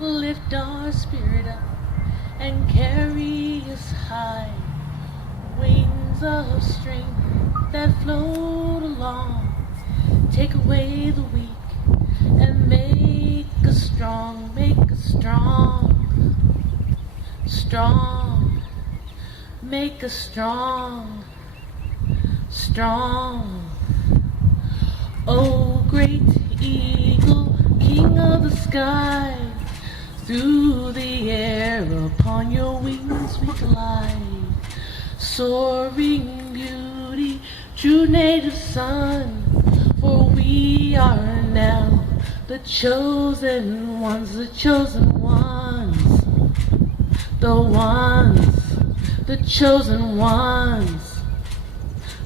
lift our spirit up and carry us high. Wings of strength that float along, take away the weak and make us strong, strong, make us strong. Oh, great eagle, king of the sky, through the air upon your wings we glide. Soaring beauty, true native son, for we are now the chosen ones, the chosen ones, the chosen ones,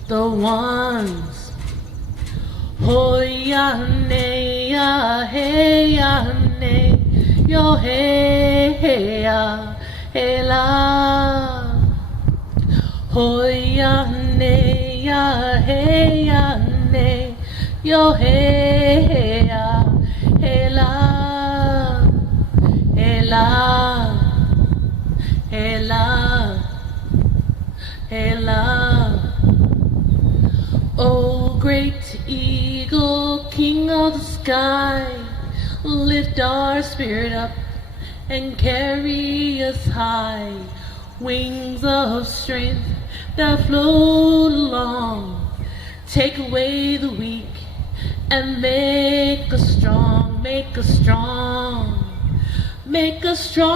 the ones. Hoyane ya hey ya ne, yo hey ya hey la. Hoyane ya hey ya ne, yo hey ya hey la, hey la, hey la, hey la. Oh, great eagle, king of the sky, lift our spirit up and carry us high. Wings of strength that float along, take away the weak and make us strong, make us strong, make us strong,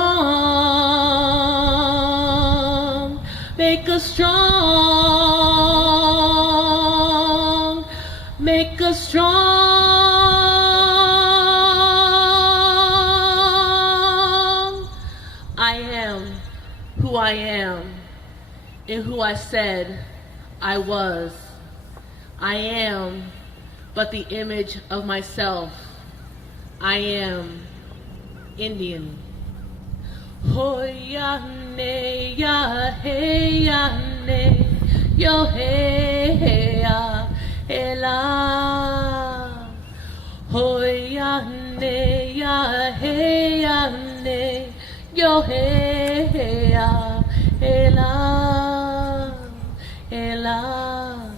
make us strong, make us strong. I am who I am and who I said I was. I am but the image of myself. I am Indian. Hoyane ya hey ya ne, yo hey ya hey la. Hoyane ya hey ya ne, yo hey ya hey la, hey la,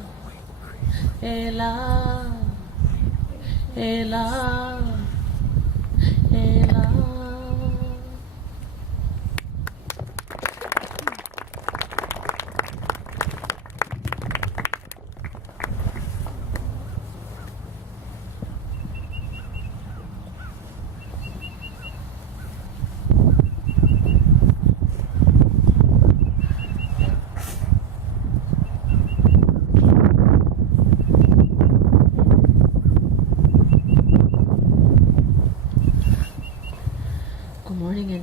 hey la, hey la, hey la.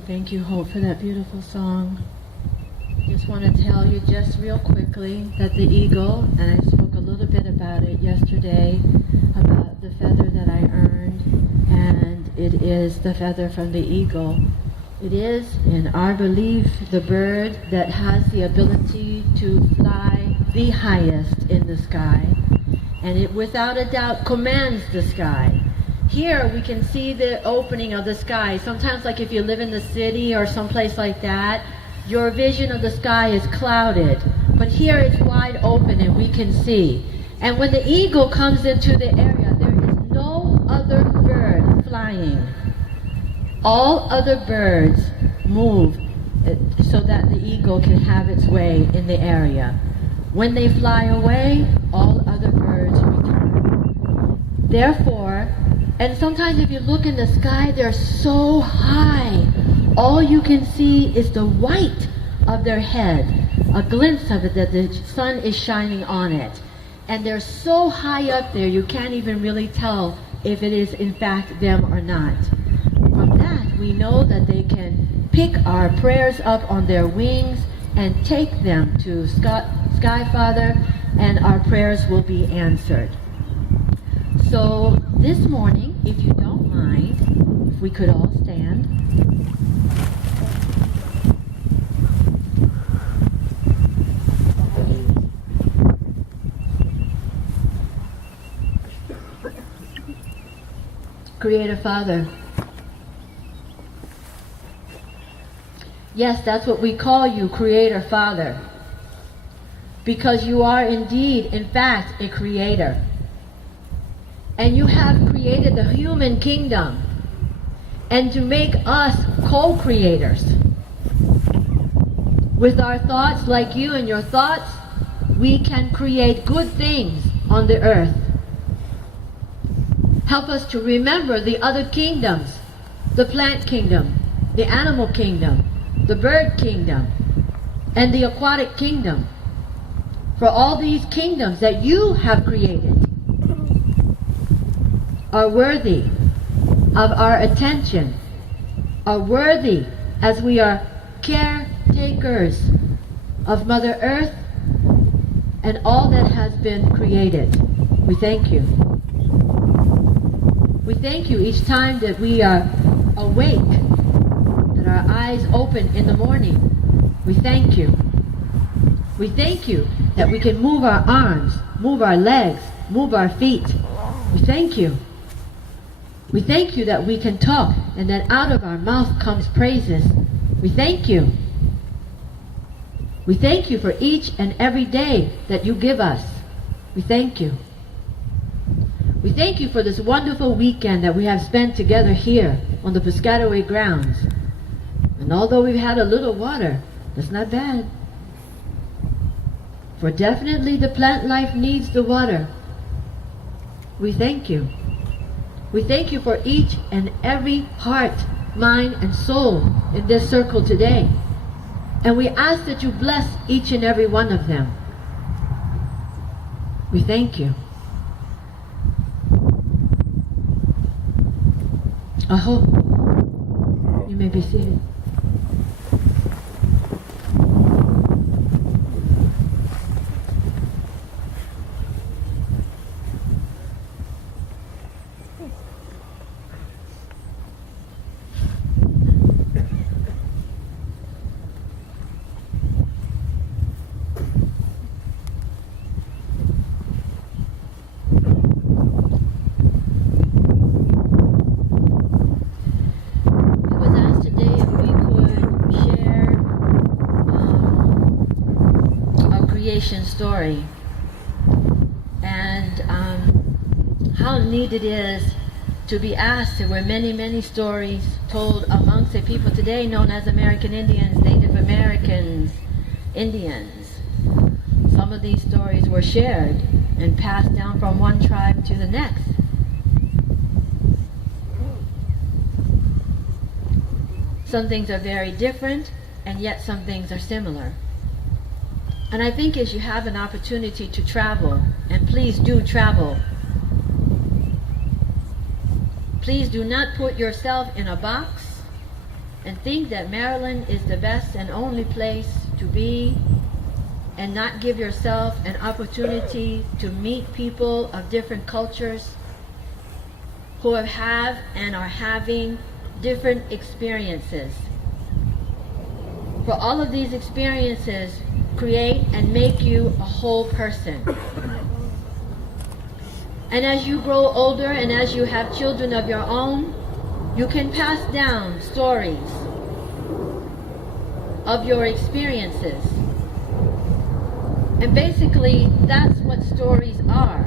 Thank you, Hope, for that beautiful song. Just want to tell you just real quickly that the eagle, and I spoke a little bit about it yesterday, about the feather that I earned, and it is the feather from the eagle. It is, in our belief, the bird that has the ability to fly the highest in the sky, and it without a doubt commands the sky. Here we can see the opening of the sky. Sometimes, like if you live in the city or someplace like that, your vision of the sky is clouded. But here it's wide open and we can see. And when the eagle comes into the area, there is no other bird flying. All other birds move so that the eagle can have its way in the area. When they fly away, all other birds return. Therefore, and sometimes if you look in the sky, they're so high. All you can see is the white of their head, a glimpse of it that the sun is shining on it. And they're so high up there, you can't even really tell if it is in fact them or not. From that, we know that they can pick our prayers up on their wings and take them to Sky Father, and our prayers will be answered. So this morning, if you don't mind, if we could all stand. Creator Father, Yes, that's what we call you, Creator Father. Because you are indeed, in fact, a creator. And you have created the human kingdom. And to make us co-creators. With our thoughts, like you and your thoughts, we can create good things on the earth. Help us to remember the other kingdoms, the plant kingdom, the animal kingdom, the bird kingdom, and the aquatic kingdom. For all these kingdoms that you have created are worthy of our attention, are worthy as we are caretakers of Mother Earth and all that has been created. We thank you. We thank you each time that we are awake, that our eyes open in the morning. We thank you. We thank you that we can move our arms, move our legs, move our feet. We thank you. We thank you that we can talk and that out of our mouth comes praises. We thank you. We thank you for each and every day that you give us. We thank you. We thank you for this wonderful weekend that we have spent together here on the Piscataway grounds. And although we've had a little water, that's not bad. For definitely the plant life needs the water. We thank you. We thank you for each and every heart, mind, and soul in this circle today. And we ask that you bless each and every one of them. We thank you. I hope you may be seated. Story and how neat it is to be asked. There were many stories told amongst the people today known as American Indians, Native Americans, Indians. Some of these stories were shared and passed down from one tribe to the next. Some things are very different, and yet some things are similar. And I think as you have an opportunity to travel, and please do travel, please do not put yourself in a box and think that Maryland is the best and only place to be, and not give yourself an opportunity to meet people of different cultures who have and are having different experiences. For all of these experiences create and make you a whole person. And as you grow older and as you have children of your own, you can pass down stories of your experiences. And basically, that's what stories are.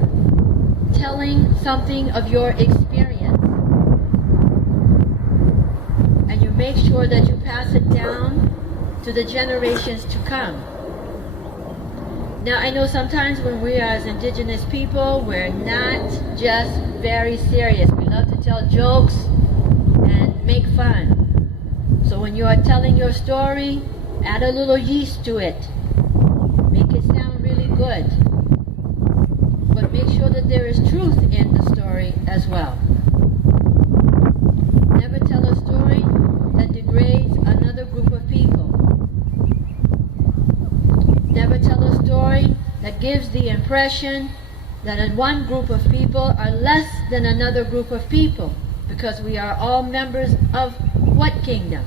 Telling something of your experience. And you make sure that you pass it down to the generations to come. Now, I know sometimes when we are as indigenous people, we're not just very serious. We love to tell jokes and make fun. So when you are telling your story, add a little yeast to it. Make it sound really good. But make sure that there is truth in the story as well. Never tell a story that degrades another group of people. Never tell a story that gives the impression that one group of people are less than another group of people, because we are all members of what kingdom?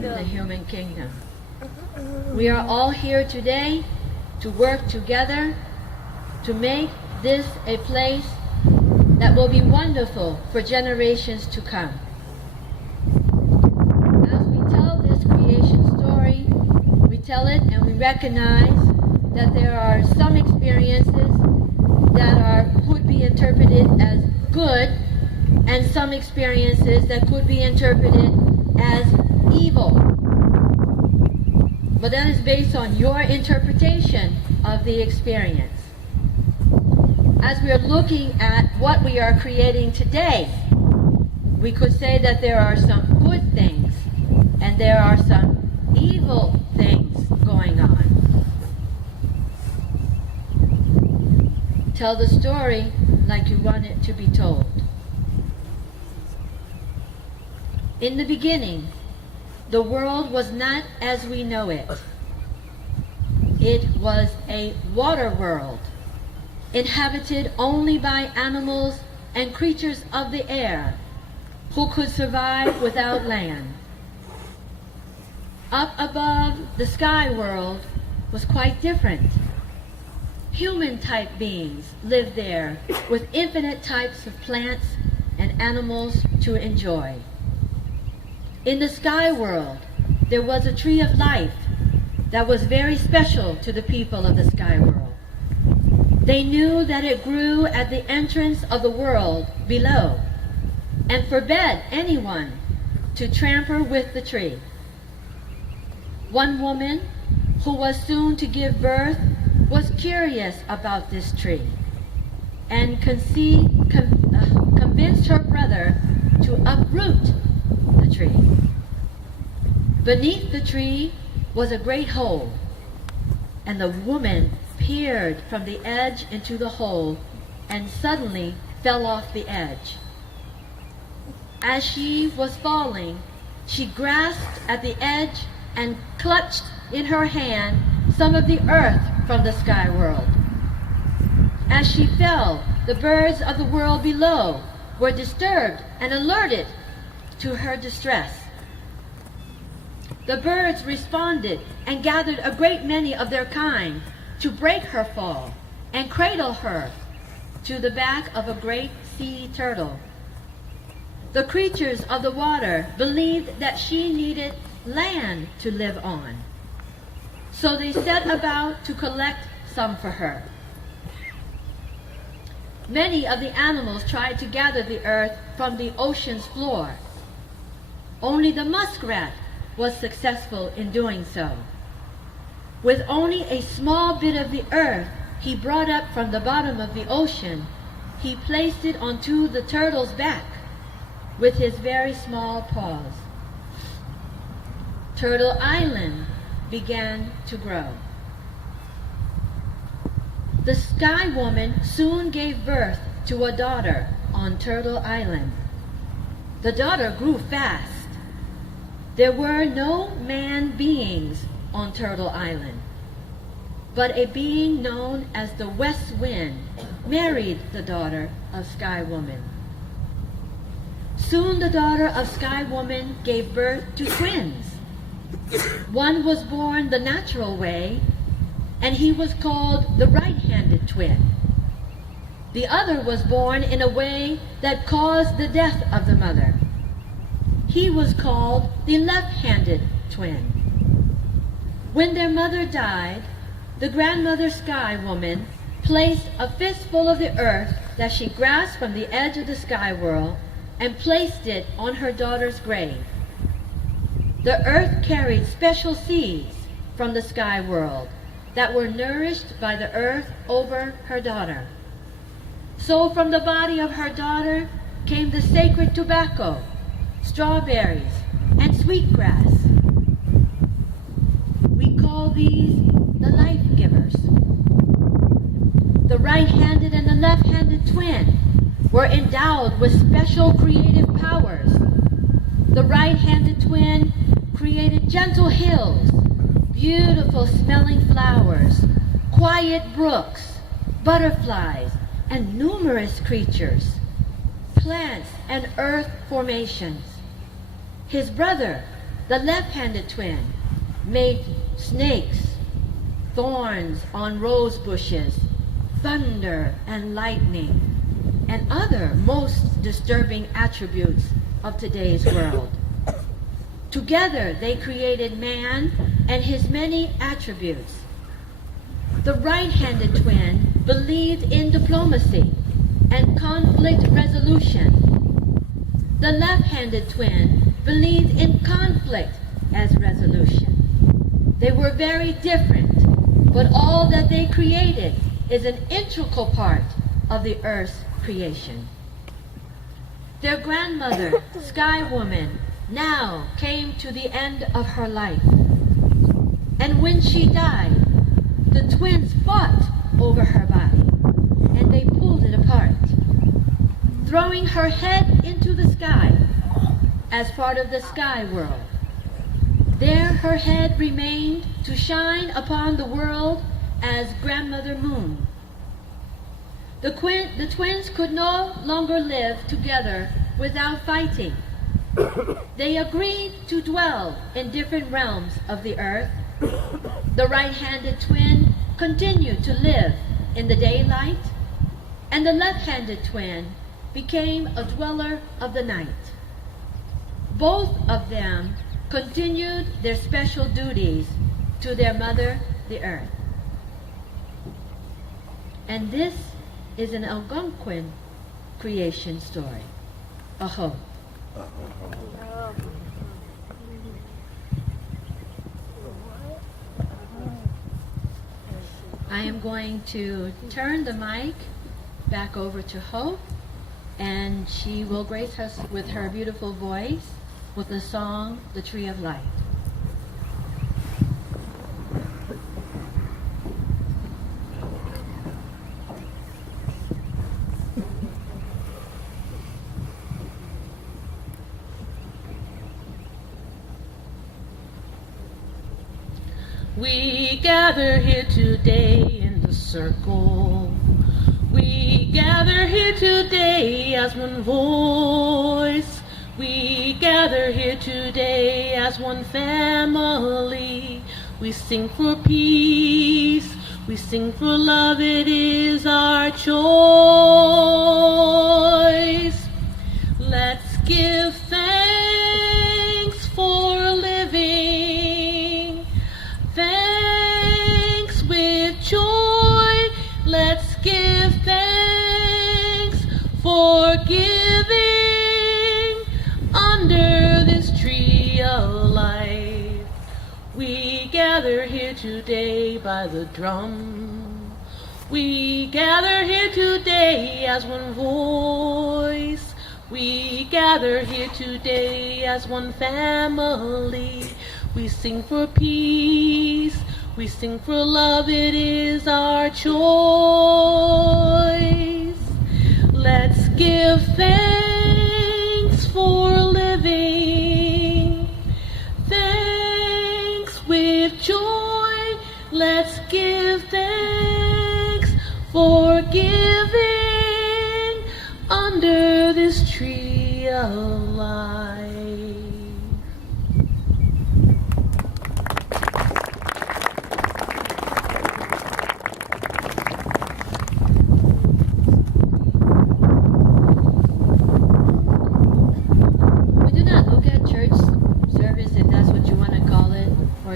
The human kingdom. We are all here today to work together to make this a place that will be wonderful for generations to come. As we tell this creation tell it, and we recognize that there are some experiences that could be interpreted as good, and some experiences that could be interpreted as evil. But that is based on your interpretation of the experience. As we are looking at what we are creating today, we could say that there are some good things and there are some evil things going on. Tell the story like you want it to be told. In the beginning, the world was not as we know it. It was a water world, inhabited only by animals and creatures of the air who could survive without land. Up above, the sky world was quite different. Human-type beings lived there with infinite types of plants and animals to enjoy. In the sky world, there was a tree of life that was very special to the people of the sky world. They knew that it grew at the entrance of the world below and forbade anyone to tamper with the tree. One woman, who was soon to give birth, was curious about this tree and convinced her brother to uproot the tree. Beneath the tree was a great hole, and the woman peered from the edge into the hole and suddenly fell off the edge. As she was falling, she grasped at the edge and clutched in her hand some of the earth from the sky world. As she fell, the birds of the world below were disturbed and alerted to her distress. The birds responded and gathered a great many of their kind to break her fall and cradle her to the back of a great sea turtle. The creatures of the water believed that she needed land to live on, so they set about to collect some for her. Many of the animals tried to gather the earth from the ocean's floor. Only the muskrat was successful in doing so. With only a small bit of the earth he brought up from the bottom of the ocean, he placed it onto the turtle's back with his very small paws. Turtle Island began to grow. The Sky Woman soon gave birth to a daughter on Turtle Island. The daughter grew fast. There were no man beings on Turtle Island, but a being known as the West Wind married the daughter of Sky Woman. Soon the daughter of Sky Woman gave birth to twins. One was born the natural way, and he was called the right-handed twin. The other was born in a way that caused the death of the mother. He was called the left-handed twin. When their mother died, the grandmother Sky Woman placed a fistful of the earth that she grasped from the edge of the sky world and placed it on her daughter's grave. The earth carried special seeds from the sky world that were nourished by the earth over her daughter. So from the body of her daughter came the sacred tobacco, strawberries, and sweetgrass. We call these the life givers. The right-handed and the left-handed twin were endowed with special creative powers. The right-handed twin created gentle hills, beautiful smelling flowers, quiet brooks, butterflies, and numerous creatures, plants and earth formations. His brother, the left-handed twin, made snakes, thorns on rose bushes, thunder and lightning, and other most disturbing attributes of today's world. Together they created man and his many attributes. The right-handed twin believed in diplomacy and conflict resolution. The left-handed twin believed in conflict as resolution. They were very different, but all that they created is an integral part of the Earth's creation. Their grandmother, Sky Woman, now came to the end of her life. And when she died, the twins fought over her body, and they pulled it apart, throwing her head into the sky as part of the sky world. There her head remained to shine upon the world as Grandmother Moon. The twins could no longer live together without fighting. They agreed to dwell in different realms of the earth. The right-handed twin continued to live in the daylight, and the left-handed twin became a dweller of the night. Both of them continued their special duties to their mother, the earth. And this is an Algonquin creation story. Aho. I am going to turn the mic back over to Hope, and she will grace us with her beautiful voice with the song, The Tree of Life. We gather here today in the circle. We gather here today as one voice. We gather here today as one family. We sing for peace. We sing for love. It is our choice. Let's give thanks for living. Thanks with joy. Let's give thanks for giving under this tree of life. We gather here today by the drum. We gather here today as one voice. We gather here today as one family. We sing for peace, we sing for love, it is our choice. Let's give thanks for living, thanks with joy. Let's give thanks for giving under this tree of life.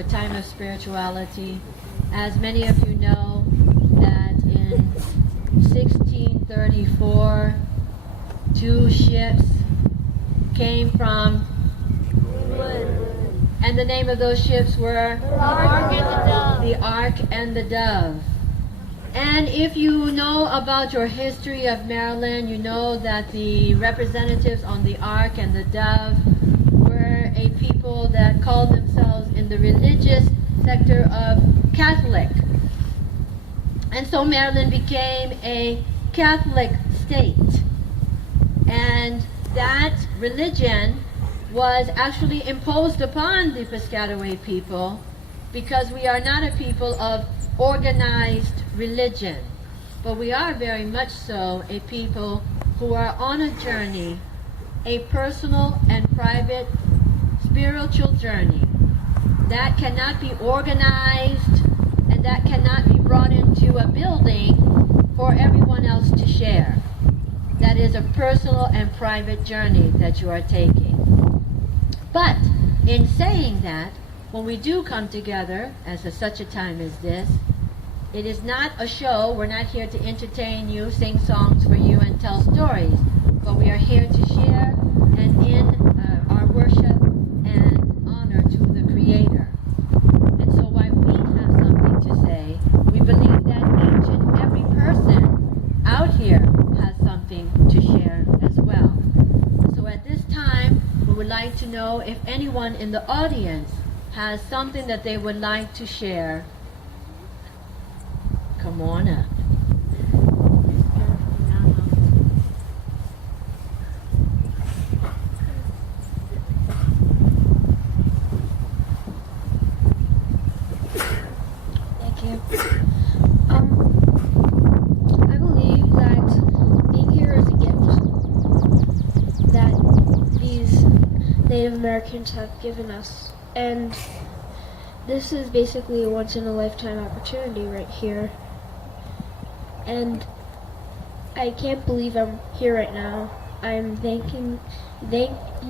Time of spirituality. As many of you know, that in 1634, two ships came from and the name of those ships were the Ark and the Dove. And if you know about your history of Maryland, you know that the representatives on the Ark and the Dove were a people that called themselves in the religious sector of Catholic. And so Maryland became a Catholic state. And that religion was actually imposed upon the Piscataway people because we are not a people of organized religion, but we are very much so a people who are on a journey, a personal and private spiritual journey that cannot be organized and that cannot be brought into a building for everyone else to share. That is a personal and private journey that you are taking. But in saying that, when we do come together, as at such a time as this, it is not a show. We're not here to entertain you, sing songs for you, and tell stories. But we are here to share and in our worship and honor to the Creator. And so while we have something to say, we believe that each and every person out here has something to share as well. So at this time, we would like to know if anyone in the audience has something that they would like to share. Come on up. Thank you. I believe that being here is a gift that these Native Americans have given us. And this is basically a once-in-a-lifetime opportunity right here. And I can't believe I'm here right now. You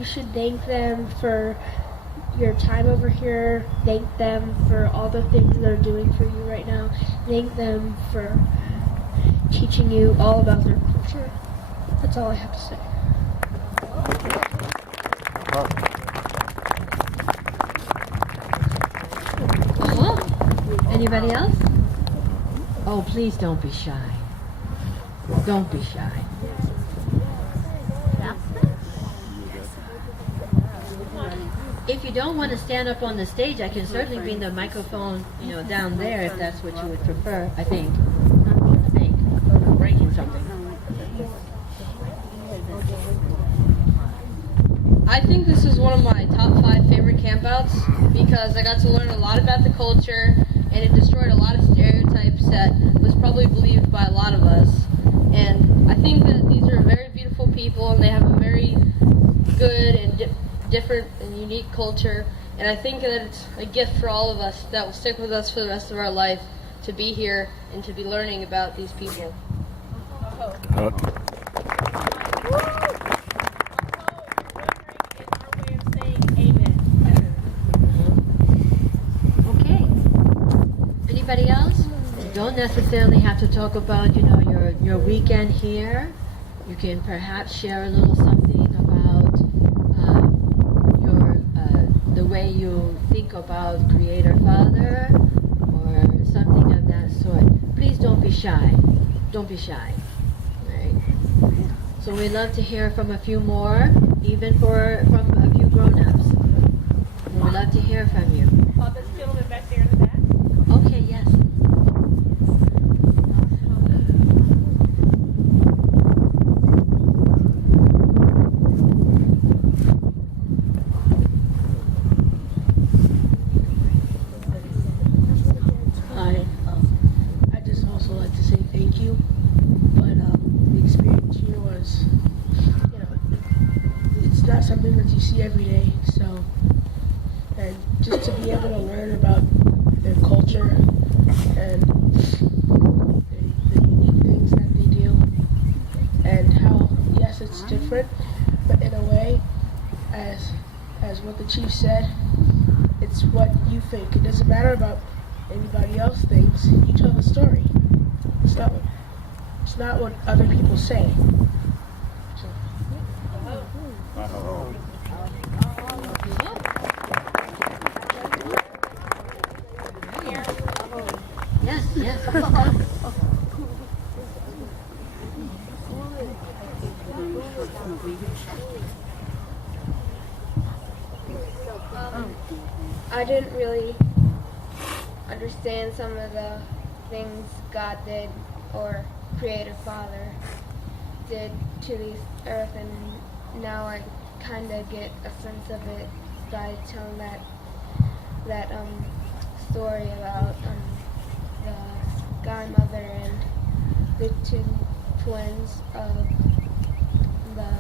should thank them for your time over here. Thank them for all the things they're doing for you right now. Thank them for teaching you all about their culture. That's all I have to say. Anybody else? Oh, please don't be shy. Don't be shy. If you don't want to stand up on the stage, I can certainly bring the microphone, down there if that's what you would prefer. I think. I'm breaking something. I think this is one of my top 5 favorite campouts because I got to learn a lot about the culture, and it destroyed a lot of stereotypes that was probably believed by a lot of us. And I think that these are very beautiful people, and they have a very good and different and unique culture. And I think that it's a gift for all of us that will stick with us for the rest of our life to be here and to be learning about these people. Anybody else? You don't necessarily have to talk about, your weekend here. You can perhaps share a little something about the way you think about Creator Father or something of that sort. Please don't be shy. Don't be shy. Right? So we'd love to hear from a few more, even from a few grown-ups. We'd love to hear from you. This gentleman back there in the back. Okay, yes. Hi. I just also like to say thank you. But the experience here was, it's not something that you see every day. So, and just to be able to learn about their culture and the unique things that they do, and how, yes, it's different, but in a way, as what the chief said, it's what you think. It doesn't matter about anybody else thinks. You tell the story. It's not what other people say. So. Yes. I didn't really understand some of the things God did or Creator Father did to this earth, and now I kind of get a sense of it by telling that story about the Sky Mother and the 2 twins of the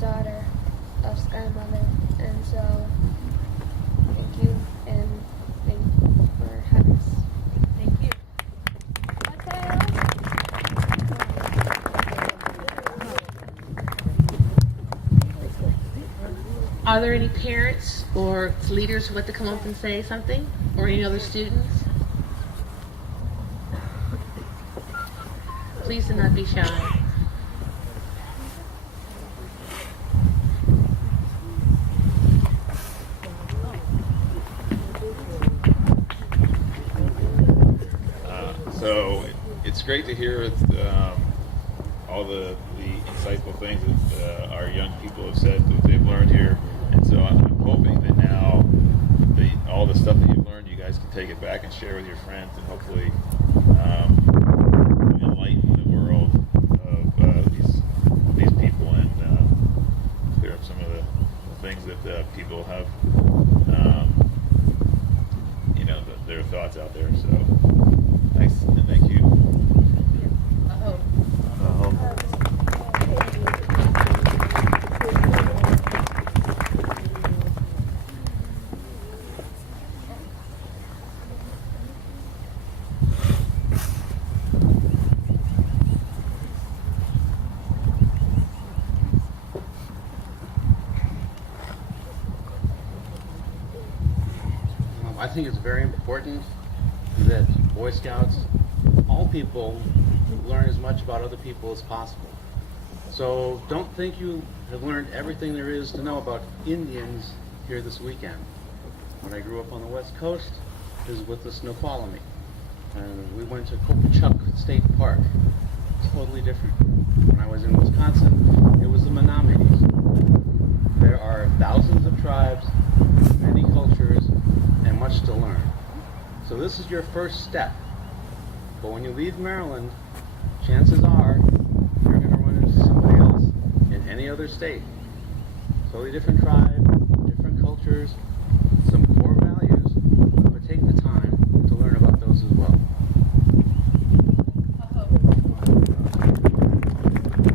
daughter of Sky Mother. And so, thank you, and thank you for having us. Thank you. I Are there any parents or leaders who want to come up and say something? Or any other students? Please do not be shy. So it's great to hear all the insightful things that our young people have said that they've learned here. And so I'm hoping that now all the stuff that you've learned, you guys can take it back and share with your friends and hopefully enlighten the world of these people and clear up some of the things that people have, their thoughts out there. So thanks and thank you. I think it's very important that Boy Scouts, all people, learn as much about other people as possible. So don't think you have learned everything there is to know about Indians here this weekend. When I grew up on the West Coast, it was with the Snoqualmie. And we went to Copachuck State Park. Totally different. When I was in Wisconsin, it was the Menominees. There are thousands of tribes, many cultures, and much to learn. So this is your first step. But when you leave Maryland, chances are you're going to run into somebody else in any other state. Totally different tribe, different cultures, some core values, but take the time to learn about those as well.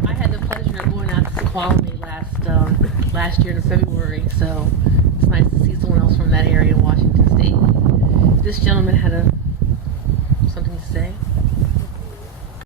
I had the pleasure of going out to Snoqualmie last year in February, so it's nice to see someone else from that area in Washington State. This gentleman had something to say.